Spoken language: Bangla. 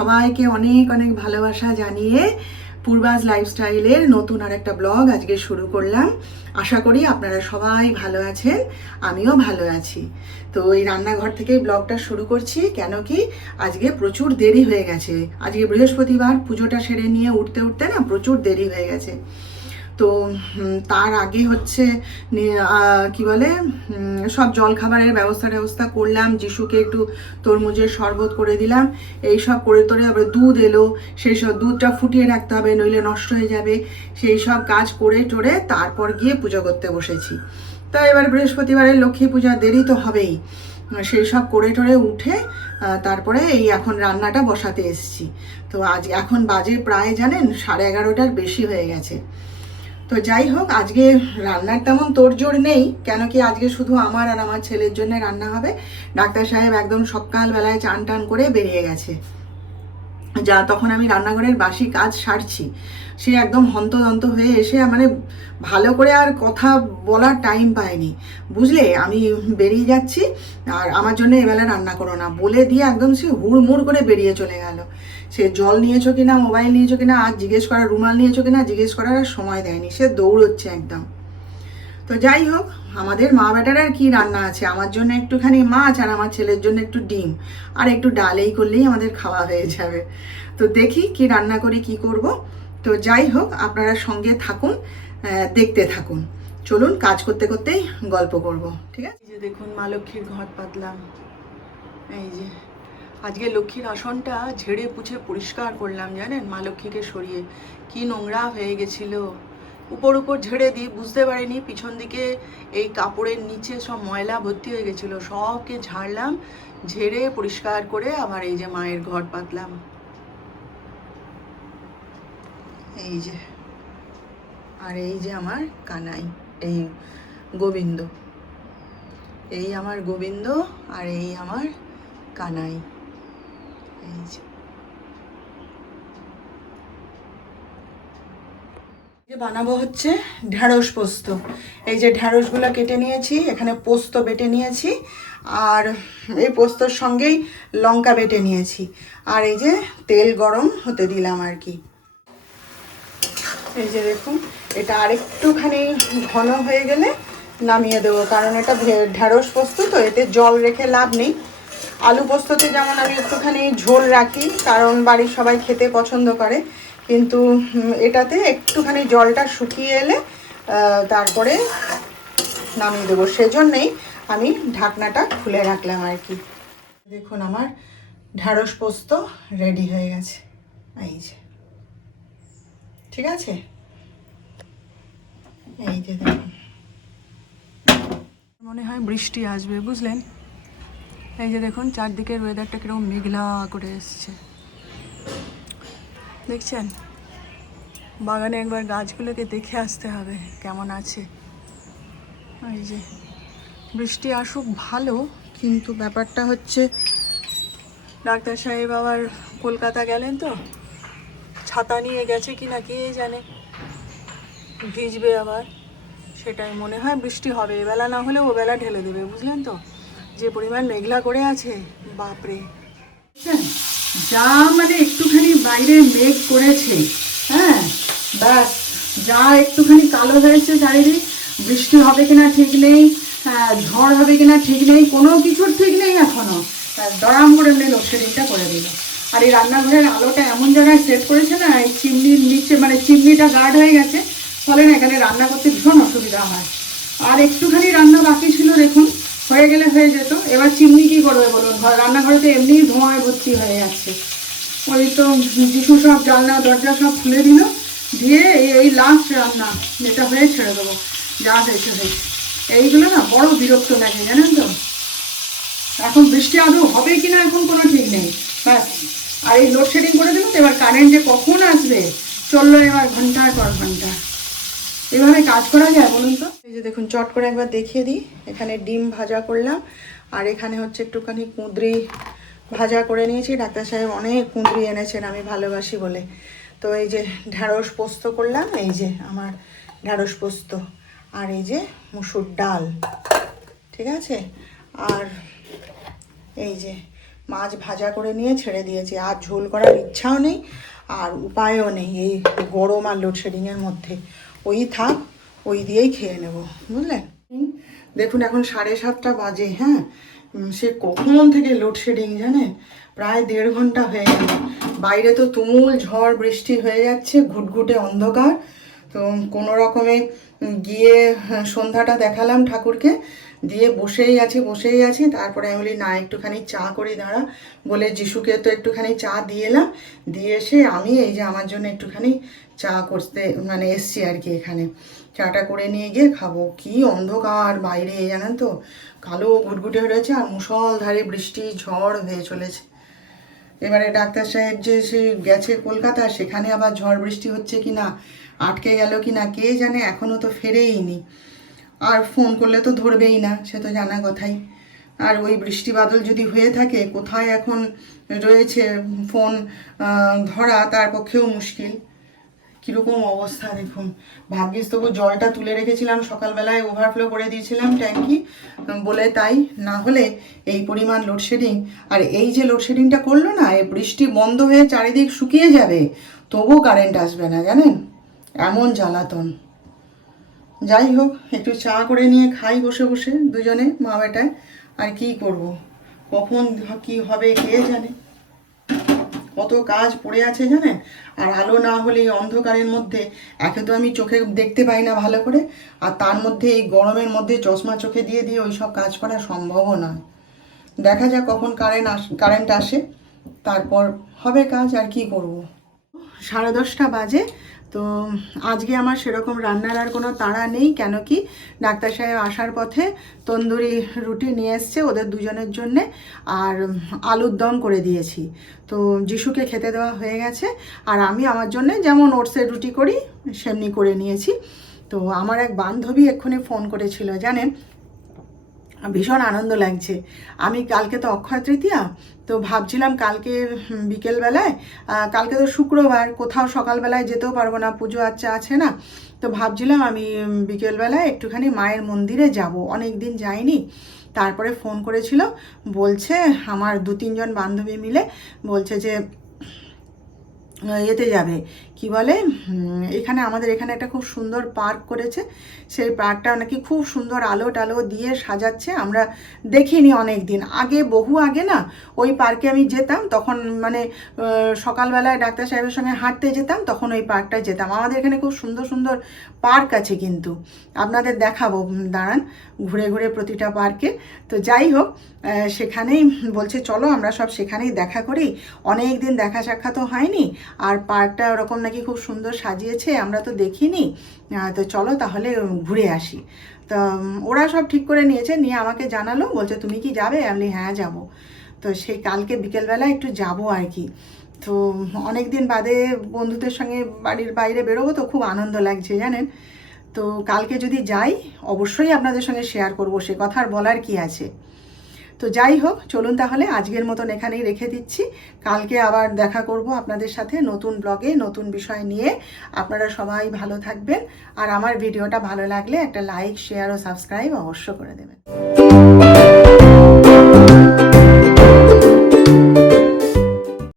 সবাইকে অনেক অনেক ভালোবাসা জানিয়ে পূর্বাজ লাইফস্টাইলের নতুন আর একটা ব্লগ আজকে শুরু করলাম। আশা করি আপনারা সবাই ভালো আছেন, আমিও ভালো আছি। তো এই রান্নাঘর থেকেই ব্লগটা শুরু করছি, কেন কি আজকে প্রচুর দেরি হয়ে গেছে। আজকে বৃহস্পতিবার, পুজোটা সেরে নিয়ে উঠতে উঠতে না প্রচুর দেরি হয়ে গেছে। তো তার আগে হচ্ছে কি বলে সব জল খাবারের ব্যবস্থা ব্যবস্থা করলাম, যিশুকে একটু তরমুজের শরবত করে দিলাম, এই সব করে তোরে আবার দুধ এলো, সেই সব দুধটা ফুটিয়ে রাখতে হবে, নইলে নষ্ট হয়ে যাবে, সেই সব কাজ করে টোরে তারপর গিয়ে পুজো করতে বসেছি। তা এবার বৃহস্পতিবারের লক্ষ্মী পূজা দেরি তো হবেই, সেই সব করে টোরে উঠে তারপরে এই এখন রান্নাটা বসাতে এসেছি। তো আজ এখন বাজে প্রায়, জানেন, সাড়ে এগারোটার বেশি হয়ে গেছে। তো যাই হোক, আজকে রান্নার তেমন তোড়জোড় নেই, কেন কি আজকে শুধু আমার আর আমার ছেলের জন্য রান্না হবে। ডাক্তার সাহেব একদম সকালবেলায় চান টান করে বেরিয়ে গেছে। যা তখন আমি রান্নাঘরের বাসি কাজ সারছি। সে একদম হন্তদন্ত হয়ে এসে মানে ভালো করে আর কথা বলার টাইম পায়নি। বুঝলে? আমি বেরিয়ে যাচ্ছি, আর আমার জন্য এবেলা রান্না করো না। বলে দিয়ে একদম সে হুড়মুড় করে বেরিয়ে চলে গেল। সে জল নিয়েছো কিনা, মোবাইল নিয়েছো কিনা, আর জিজ্ঞেস করার রুমাল নিয়েছো কিনা, জিজ্ঞেস করার আর সময় দেয়নি। সে দৌড়চ্ছে একদম। তো যাই হোক, আমাদের মা বেটার আর কি রান্না আছে? আমার জন্য একটুখানি মাছ আর আমার ছেলের জন্য একটু ডিম। আর একটু ডাল এই করলেই আমাদের খাওয়া হয়ে যাবে। তো দেখি কি রান্না করি, কি করব। তো যাই হোক, আপনারা সঙ্গে থাকুন দেখতে থাকুন। চলুন, কাজ করতে করতেই গল্প করব, ঠিক আছে? যে দেখুন, মা লক্ষ্মীর ঘট পাতলাম। এই যে আজকে লক্ষ্মীর আসনটা ঝেড়ে পুছে পরিষ্কার করলাম, জানেন? মা লক্ষ্মীকে সরিয়ে। কি নোংরা হয়ে গেছিল। উপর উপর ঝেড়ে দিই, বুঝতে পারিনি। পিছন দিকে এই কাপড়ের নিচে সব ময়লা ভর্তি হয়ে গেছিল। সবকে ঝাড়লাম, ঝেড়ে পরিষ্কার করে আবার এই যে মায়ের ঘর পাতলাম। এই যে। আর এই যে আমার কানাই, এই গোবিন্দ। এই আমার গোবিন্দ আর এই আমার কানাই। এই যে। বানাবো হচ্ছে ঢ্যাঁড়স পোস্ত। এই যে ঢ্যাঁড়সগুলো কেটে নিয়েছি, এখানে পোস্ত বেটে নিয়েছি, আর এই পোস্তর সঙ্গেই লঙ্কা বেটে নিয়েছি। আর এই যে তেল গরম হতে দিলাম আর কি। এই যে দেখুন, এটা আরেকটুখানি ঘন হয়ে গেলে নামিয়ে দেবো, কারণ এটা ঢ্যাঁড়স পোস্ত, তো এতে জল রেখে লাভ নেই। আলু পোস্ততে যেমন আমি একটুখানি ঝোল রাখি, কারণ বাড়ির সবাই খেতে পছন্দ করে, কিন্তু এটাতে একটুখানি জলটা শুকিয়ে এলে তারপরে নামিয়ে দেবো। সেজন্যেই আমি ঢাকনাটা খুলে রাখলাম আর কি। দেখুন আমার ঢ্যাঁড়স পোস্ত রেডি হয়ে গেছে। এই যে। ঠিক আছে? এই যে দেখুন। মনে হয় বৃষ্টি আসবে, বুঝলেন? এই যে দেখুন চারদিকের ওয়েদারটা কীরকম মেঘলা করে এসছে। দেখছেন? বাগানে একবার গাছগুলোকে দেখে আসতে হবে কেমন আছে। এই যে, বৃষ্টি আসুক ভালো, কিন্তু ব্যাপারটা হচ্ছে, ডাক্তার সাহেব আবার কলকাতা গেলেন তো, ছাতা নিয়ে গেছে কি না কে জানে। ভিজবে আবার, সেটাই মনে হয় বৃষ্টি হবে, এবেলা না হলে ও বেলা ঢেলে দেবে, বুঝলেন তো? যে পরিমাণ মেঘলা করে আছে বাপরে। যা মানে একটুখানি বাইরে মেঘ করেছে হ্যাঁ ব্যাস যা একটুখানি কালো হয়েছে চারিদিক বৃষ্টি হবে কিনা ঠিক নেই ঝড় হবে কিনা ঠিক নেই কোনো কিছুর ঠিক নেই এখনও। আহ, দড়াম করে এমনি লোডশেডিংটা করে দিল। আর এই রান্নাঘরের আলোটা এমন জায়গায় সেট করেছে না এই চিমনির নিচে মানে চিমনিটা গার্ড হয়ে গেছে ফলে না এখানে রান্না করতে ভীষণ অসুবিধা হয়। আর একটুখানি রান্না বাকি ছিল দেখুন হয়ে গেলে হয়ে যেত। এবার চিমনি কি করবে বলুন? ঘর রান্নাঘরে তো এমনিই ধোঁয়ায় ভর্তি হয়ে যাচ্ছে। ওই তো যিশু সব জানলা, দরজা সব খুলে দিল। দিয়ে এই লাস্ট রান্না, যেটা হয়ে ছেড়ে দেবো। যা হয়েছে হয়েছে। এইগুলো না বড় বিরক্ত লাগে, জানেন তো? এখন বৃষ্টি আদৌ হবে কি না এখন কোনো ঠিক নেই। ব্যাস। আর এই লোডশেডিং করে দিল তো এবার কারেন্ট কখন আসবে? চলল এবার ঘণ্টার পর ঘণ্টা। এভাবে কাজ করা যায় বলুন তো? এই যে দেখুন, চট করে একবার দেখিয়ে দিই। এখানে ডিম ভাজা করলাম, আর এখানে হচ্ছে একটুখানি কুঁদরি ভাজা করে নিয়েছি। ডাক্তার সাহেব অনেক কুঁদরি এনেছেন, আমি ভালোবাসি বলে। তো এই যে ঢ্যাঁড়স পোস্ত করলাম, এই যে আমার ঢ্যাঁড়স পোস্ত, আর এই যে মুসুর ডাল, ঠিক আছে? আর এই যে মাছ ভাজা করে নিয়ে ছেড়ে দিয়েছি। আর ঝোল করার ইচ্ছাও নেই, আর উপায়ও নেই এই গরম আর লোডশেডিংয়ের মধ্যে। ওই থাক ওই দিয়েই খেয়ে নেব বুঝলেন? দেখুন এখন সাড়ে সাতটা বাজে হ্যাঁ? সে কখন থেকে লোডশেডিং জানেন? প্রায় দেড় ঘণ্টা হয়ে গেল। বাইরে তো তুমুল ঝড় বৃষ্টি হয়ে যাচ্ছে ঘুটঘুটে অন্ধকার। তো কোনো রকমে গিয়ে হ্যাঁ, সন্ধ্যাটা দেখালাম ঠাকুরকে। দিয়ে বসেই আছি বসেই আছি। তারপরে আমি বলি না একটুখানি চা করি দাঁড়া। বলে যিশুকে তো একটুখানি চা দিয়ে এলাম। দিয়ে এসে আমি এই যে আমার জন্য একটুখানি চা করতে মানে এসছি আর কি এখানে। চাটা করে নিয়ে গিয়ে খাব। কি অন্ধকার বাইরে, জানেন তো? কালো ঘুটঘুটে হয়ে রয়েছে আর মুষলধারে বৃষ্টি, ঝড় হয়ে চলেছে। এবারে ডাক্তার সাহেব যে সে গেছে কলকাতা, সেখানে আবার ঝড় বৃষ্টি হচ্ছে কি না, আটকে গেল কি না, কে জানে? এখনও তো ফেরেইনি। আর ফোন করলে তো ধরবেই না, সে তো জানা কথাই। আর ওই বৃষ্টি বাদল যদি হয়ে থাকে, কোথায় এখন রয়েছে ফোন ধরা তার পক্ষেও মুশকিল। কীরকম অবস্থা দেখুন। ভাগ্যিস তবু জলটা তুলে রেখেছিলাম সকালবেলায় ওভারফ্লো করে দিয়েছিলাম ট্যাঙ্কি বলে তাই। না হলে এই পরিমাণ লোডশেডিং আর এই যে লোডশেডিংটা করল না, এই বৃষ্টি বন্ধ হয়ে চারিদিক শুকিয়ে যাবে তবু কারেন্ট আসবে না, জানেন? এমন জ্বালাতন। যাই হোক, একটু চা করে নিয়ে খাই বসে বসে দুজনে মা বেটায় আর কি করব? কখন কি হবে কে জানে? কত কাজ পড়ে আছে জানেন? আর আলো না হলে এই অন্ধকারের মধ্যে, একে তো আমি চোখে দেখতে পাই না ভালো করে, আর তার মধ্যে এই গরমের মধ্যে চশমা চোখে দিয়ে দিয়ে ওই সব কাজ করা সম্ভবও নয়। দেখা যাক কখন কারেন্ট আস কারেন্ট আসে, তারপর হবে কাজ আর কি করব। সাড়ে দশটা বাজে তো আজকে আমার সেরকম রান্নার আর কোনো তাড়া নেই, কেন কি ডাক্তার সাহেব আসার পথে তন্দুরি রুটি নিয়ে এসছে ওদের দুজনের জন্যে আর আলুর দম করে দিয়েছি। তো যিশুকে খেতে দেওয়া হয়ে গেছে আর আমি আমার জন্য যেমন ওটসের রুটি করি, সেমনি করে নিয়েছি। তো আমার এক বান্ধবী এক্ষুনি ফোন করেছিল, জানেন? ভীষণ আনন্দ লাগছে। আমি কালকে তো অক্ষয় তৃতীয়া, তো ভাবছিলাম কালকে বিকেলবেলায় কালকে তো শুক্রবার, কোথাও সকালবেলায় যেতেও পারব না, পুজো আচ্চা আছে না। তো ভাবছিলাম আমি বিকেলবেলায় একটুখানি মায়ের মন্দিরে যাব। অনেক দিন যাইনি। তারপরে ফোন করেছিল, বলছে আমার দু তিনজন বান্ধবী মিলে, বলছে যে এতে যাবে। কি বলে এখানে আমাদের এখানে একটা খুব সুন্দর পার্ক করেছে। সেই পার্কটা নাকি খুব সুন্দর আলো টালো দিয়ে সাজাচ্ছে। আমরা দেখিনি অনেক দিন আগে, বহু আগে না, ওই পার্কে আমি যেতাম, তখন মানে সকালবেলায় ডাক্তার সাহেবের সঙ্গে হাঁটতে যেতাম, তখন ওই পার্কটায় যেতাম। আমাদের এখানে খুব সুন্দর সুন্দর পার্ক আছে কিন্তু। আপনাদের দেখাবো দাঁড়ান, ঘুরে ঘুরে প্রতিটা পার্কে। তো যাই হোক সেখানেই বলছে, চলো, আমরা সব সেখানেই দেখা করি। অনেক দিন দেখা সাক্ষাৎ তো হয়নি, আর পার্কটা ওরকম নাকি খুব সুন্দর সাজিয়েছে, আমরা তো দেখিনি। তো চলো তাহলে ঘুরে আসি। তো ওরা সব ঠিক করে নিয়েছে, নিয়ে আমাকে জানালো, বলছে, তুমি কি যাবে? আমি হ্যাঁ যাব। তো সেই কালকে বিকেলবেলা একটু যাব আর কি। তো অনেক দিন বাদে বন্ধুদের সঙ্গে বাড়ির বাইরে বেরোবো তো খুব আনন্দ লাগছে, জানেন? তো কালকে যদি যাই, অবশ্যই আপনাদের সঙ্গে শেয়ার করব, সে কথা আর বলার কি আছে? তো যাই হোক, চলুন তাহলে আজকের মতন এখানেই রেখে দিচ্ছি। কালকে আবার দেখা করব আপনাদের সাথে নতুন ব্লগে নতুন বিষয় নিয়ে। আপনারা সবাই ভালো থাকবেন। আর আমার ভিডিওটা ভালো লাগলে একটা লাইক শেয়ার ও সাবস্ক্রাইব অবশ্য করে দেবেন।